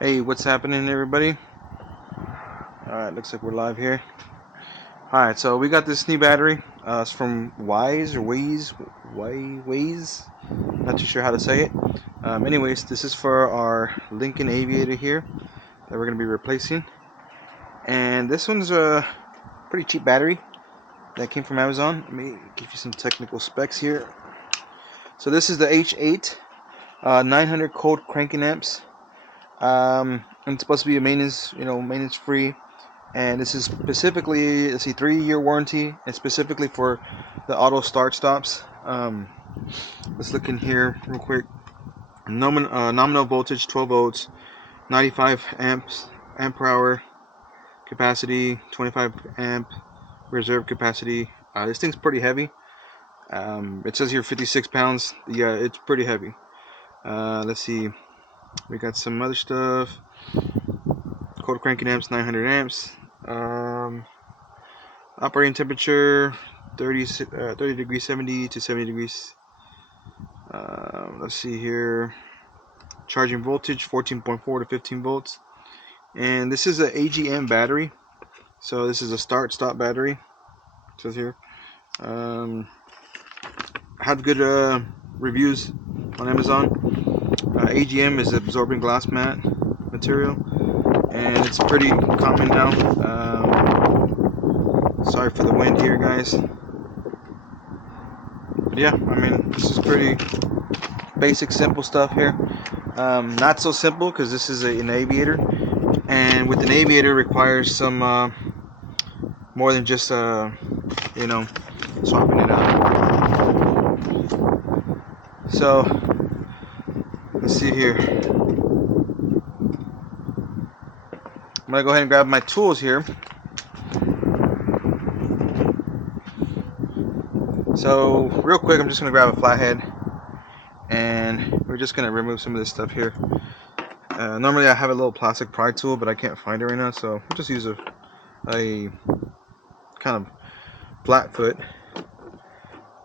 Hey, what's happening, everybody? Alright, looks like we're live here. Alright, so we got this new battery. It's from Wise. Not too sure how to say it. Anyways, this is for our Lincoln Aviator here that we're going to be replacing. And this one's a pretty cheap battery that came from Amazon. Let me give you some technical specs here. So this is the H8 900 cold cranking amps. And it's supposed to be a maintenance free. And this is specifically, let's see, 3-year warranty, and specifically for the auto start stops. Let's look in here real quick. Nominal voltage 12 volts, 95 amp per hour, capacity 25 amp, reserve capacity. This thing's pretty heavy. It says here 56 pounds. Yeah, it's pretty heavy. Let's see, we got some other stuff. Cold cranking amps, 900 amps. Operating temperature 30 degrees 70 to 70 degrees. Let's see here. Charging voltage 14.4 to 15 volts. And this is an AGM battery. So this is a start-stop battery. It says here. Have good reviews on Amazon. AGM is absorbing glass mat material, and it's pretty common now. Sorry for the wind here, guys. But yeah, I mean, this is pretty basic, simple stuff here. Not so simple because this is an Aviator, and with an Aviator requires some more than just swapping it out. So let's see here. I'm gonna go ahead and grab my tools here. So real quick, I'm just gonna grab a flathead, and we're just gonna remove some of this stuff here. Normally I have a little plastic pry tool, but I can't find it right now, so we'll just use a kind of flat foot,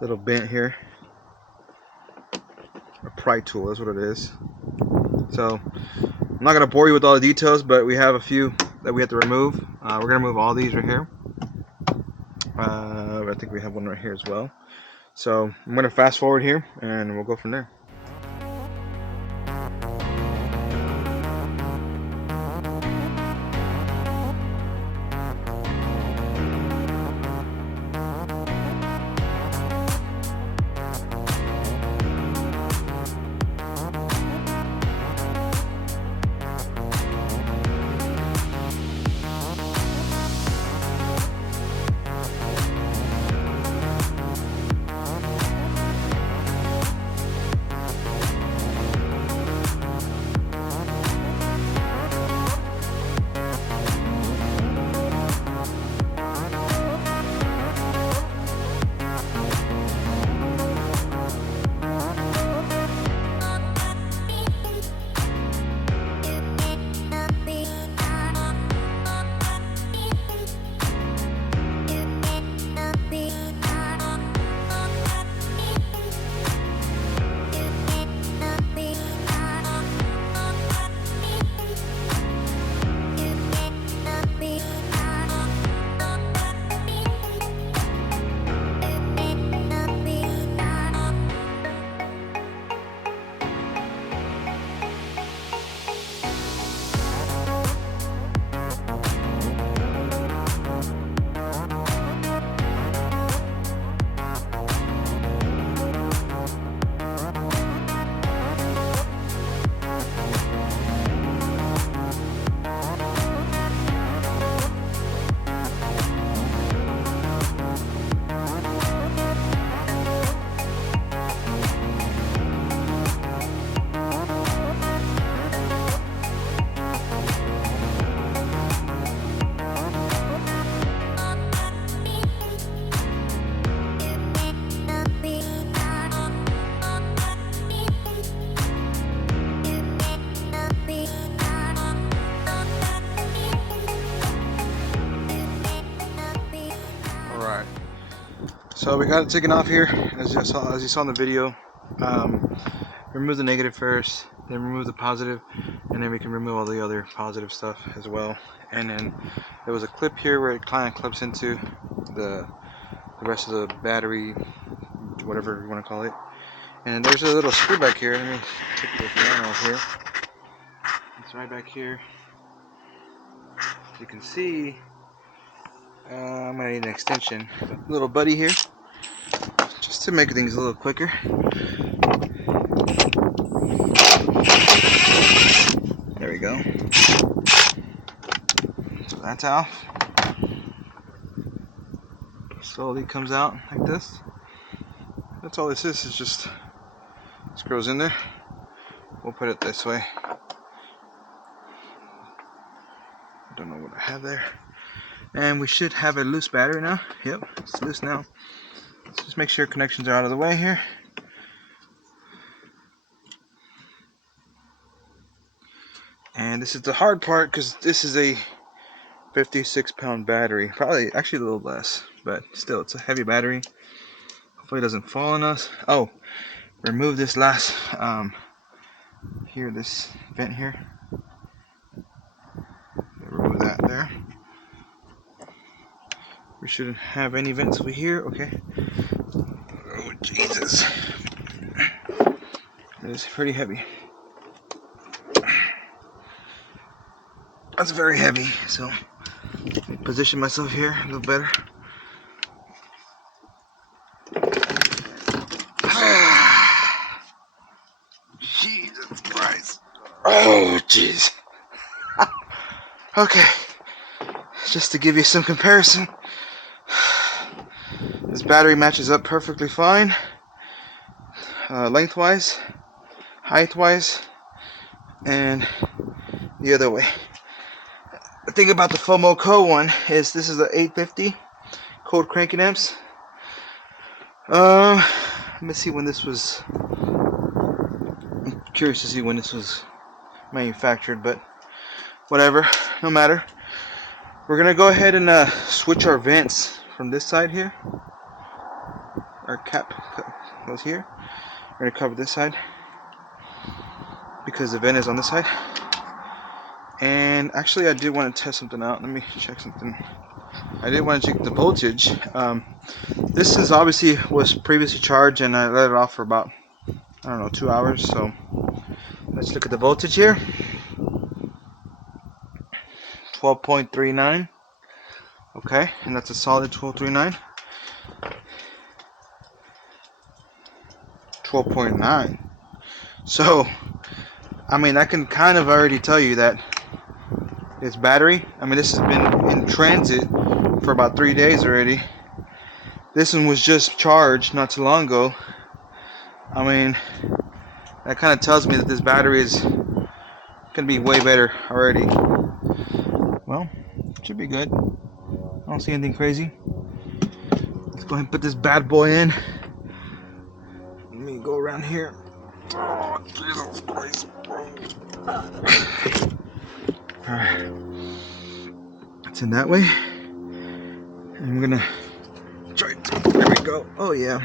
little bent here. A pry tool, that's what it is. So I'm not gonna bore you with all the details, but we have a few that we have to remove. We're gonna remove all these right here. I think we have one right here as well. So I'm gonna fast forward here, and we'll go from there. So we got it taken off here, as you saw in the video. Remove the negative first, then remove the positive, and then we can remove all the other positive stuff as well. And then there was a clip here where it kind of clips into the rest of the battery, whatever you want to call it. And there's a little screw back here. Let me take the fan off here. It's right back here. As you can see, I'm gonna need an extension. Little buddy here, just to make things a little quicker. There we go. So that's off. Slowly comes out like this. That's all this is just screws in there. We'll put it this way. I don't know what I have there. And we should have a loose battery now. Yep, it's loose now. Let's just make sure connections are out of the way here. And this is the hard part because this is a 56-pound battery. Probably actually a little less, but still it's a heavy battery. Hopefully it doesn't fall on us. Oh, remove this last here, this vent here. Remove that there. We shouldn't have any vents over here. Okay. Oh Jesus, it's pretty heavy. That's very heavy, so let me position myself here a little better. Jesus Christ. Oh jeez. Okay, just to give you some comparison, this battery matches up perfectly fine, lengthwise, height-wise, and the other way. The thing about the FOMO Co one is this is the 850 cold cranking amps. Let me see when this was. I'm curious to see when this was manufactured, but whatever, no matter. We're gonna go ahead and switch our vents from this side here. Our cap goes here. We're gonna cover this side because the vent is on this side. And actually, I did want to test something out. Let me check something. I did want to check the voltage. This is obviously was previously charged, and I let it off for about, I don't know, 2 hours. So let's look at the voltage here. 12.39. Okay, and that's a solid 12.39. 12.9. So, I mean, I can kind of already tell you that this battery, I mean, this has been in transit for about 3 days already. This one was just charged not too long ago. I mean, that kind of tells me that this battery is gonna be way better already. Well, should be good. I don't see anything crazy. Let's go ahead and put this bad boy in. Let me go around here. Oh, Jesus Christ. Alright. It's in that way. And I'm gonna try to. There we go. Oh, yeah.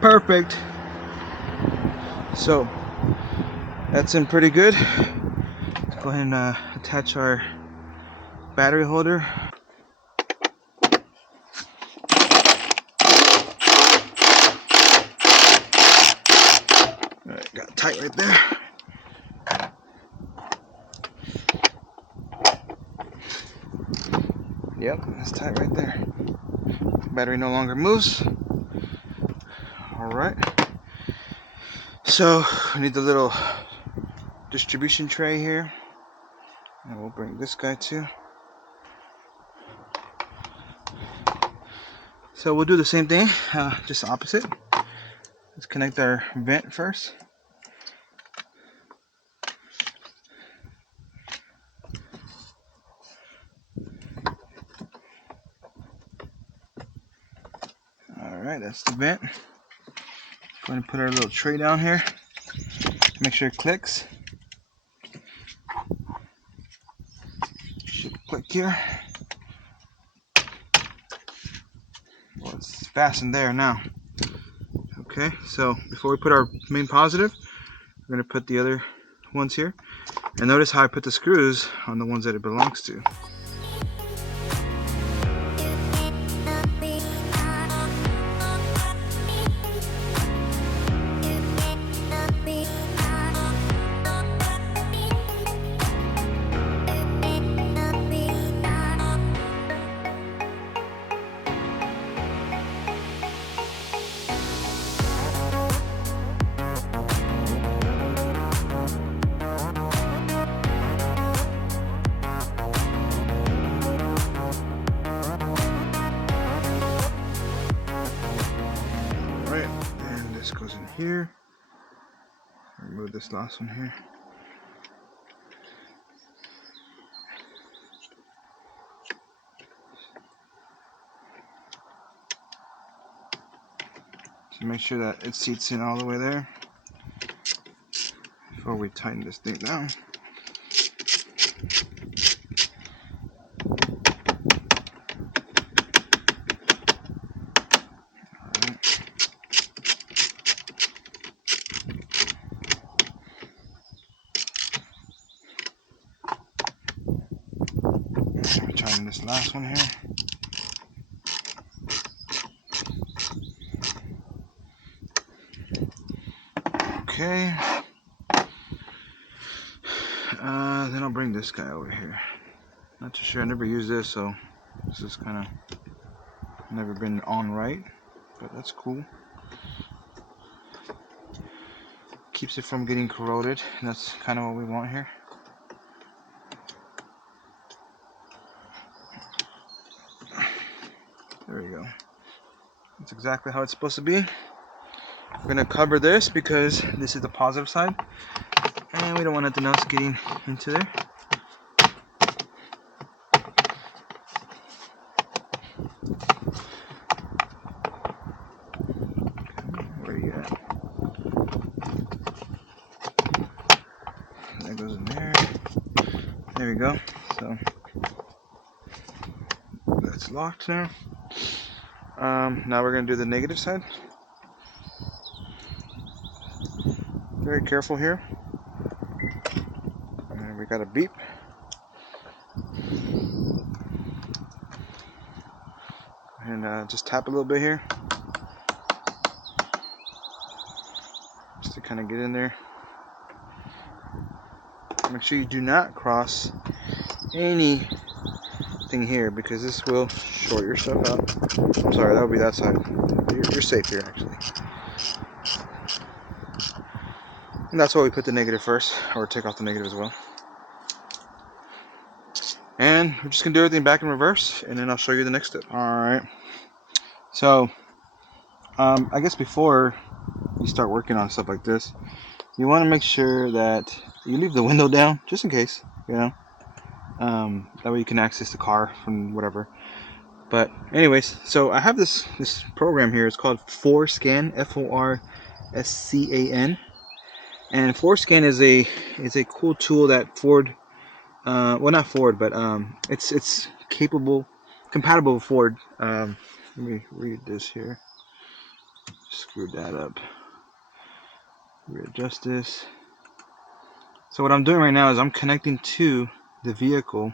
Perfect. So, that's in pretty good. Let's go ahead and attach our battery holder. Alright, got it tight right there. Yep, that's tight right there. Battery no longer moves. Alright. So, I need the little distribution tray here. And we'll bring this guy too. So we'll do the same thing, just opposite. Let's connect our vent first. Alright, that's the vent. Go ahead and put our little tray down here. Make sure it clicks. Should click here. Well, it's fastened there now. Okay, so before we put our main positive, We're going to put the other ones here. And notice how I put the screws on the ones that it belongs to. And this goes in here. Remove this last one here. So make sure that it seats in all the way there before we tighten this thing down. Tighten this last one here. Okay. Then I'll bring this guy over here. Not too sure. I never used this, so this is kind of never been on right, but that's cool. Keeps it from getting corroded, and that's kind of what we want here. There we go. That's exactly how it's supposed to be. We're gonna cover this because this is the positive side, and we don't want nothing else getting into there. Where are you at? That goes in there. There we go. So that's locked now. Now we're gonna do the negative side. Very careful here. And we got a beep. And just tap a little bit here, just to kind of get in there. Make sure you do not cross anything here because this will short your stuff out. I'm sorry, that would be that side. You're safe here actually. And that's why we put the negative first, or take off the negative as well. And we're just gonna do everything back in reverse, and then I'll show you the next step. Alright. So, I guess before you start working on stuff like this, you want to make sure that you leave the window down, just in case, you know. That way you can access the car from whatever. But anyways, so I have this program here. It's called Forescan, Forscan. And Forescan is a cool tool that Ford, well, not Ford, but it's compatible with Ford. Let me read this here. Screw that up. Readjust this. So what I'm doing right now is I'm connecting to the vehicle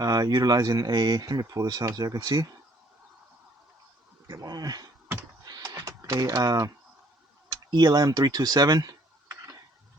utilizing let me pull this out so you can see. Come on. A ELM 327.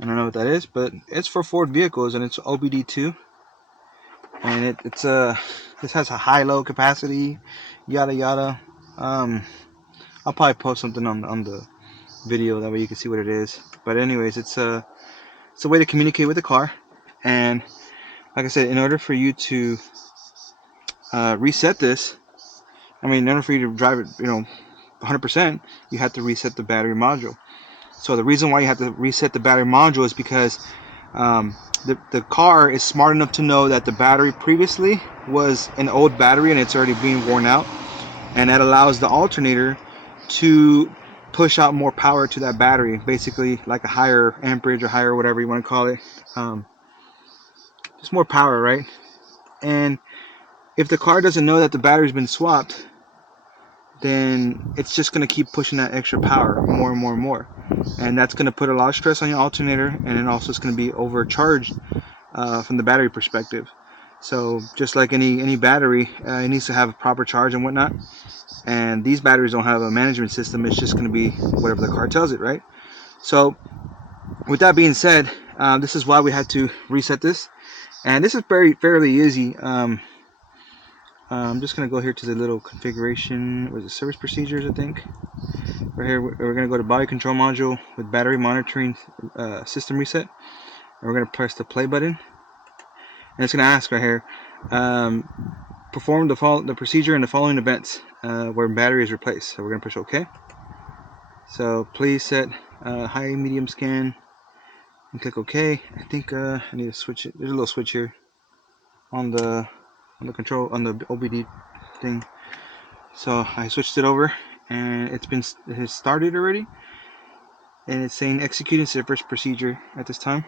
I don't know what that is, but it's for Ford vehicles, and it's OBD2. And this has a high-low capacity, yada yada. I'll probably post something on the video, that way you can see what it is. But anyways, it's a way to communicate with the car. And like I said, in order for you to reset this, I mean, in order for you to drive it, 100%, you have to reset the battery module. So the reason why you have to reset the battery module is because the car is smart enough to know that the battery previously was an old battery and it's already being worn out, and that allows the alternator to push out more power to that battery, basically like a higher amperage or higher whatever you want to call it, just more power, right? And if the car doesn't know that the battery's been swapped, then it's just going to keep pushing that extra power more and more and more, and that's going to put a lot of stress on your alternator, and then also it's going to be overcharged from the battery perspective. So just like any battery, it needs to have a proper charge and whatnot, and these batteries don't have a management system. It's just going to be whatever the car tells it, right? So with that being said, this is why we had to reset this, and this is fairly easy. I'm just going to go here to the little configuration. Was it service procedures, I think? Right here, we're going to go to body control module with battery monitoring system reset. And we're going to press the play button. And it's going to ask right here, perform the procedure in the following events where battery is replaced. So we're going to push OK. So please set high, medium scan, and click OK. I think I need to switch it. There's a little switch here on the control, on the OBD thing. So I switched it over, and it has started already, and it's saying executing service procedure at this time.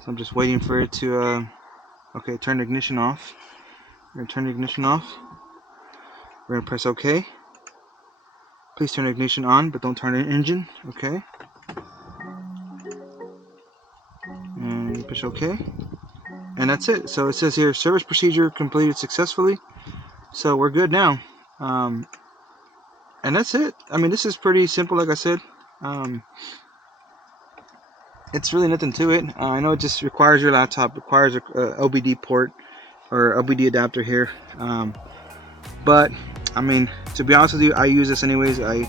So I'm just waiting for it to okay, turn the ignition off. We're gonna turn the ignition off. We're gonna press OK. Please turn the ignition on, but don't turn the engine. Okay. And push OK. And that's it. So it says here, service procedure completed successfully. So we're good now. And that's it. I mean, this is pretty simple, like I said. It's really nothing to it. I know it just requires your laptop, requires a OBD port or OBD adapter here. But I mean, to be honest with you, I use this anyways. I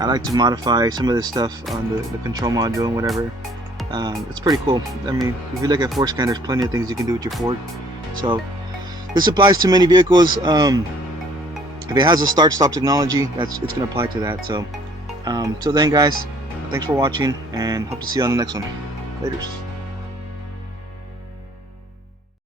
like to modify some of this stuff on the control module and whatever. It's pretty cool. I mean, if you look at Forscan, there's plenty of things you can do with your Ford. So this applies to many vehicles. If it has a start-stop technology, it's going to apply to that. So till then, guys, thanks for watching, and hope to see you on the next one. Laters.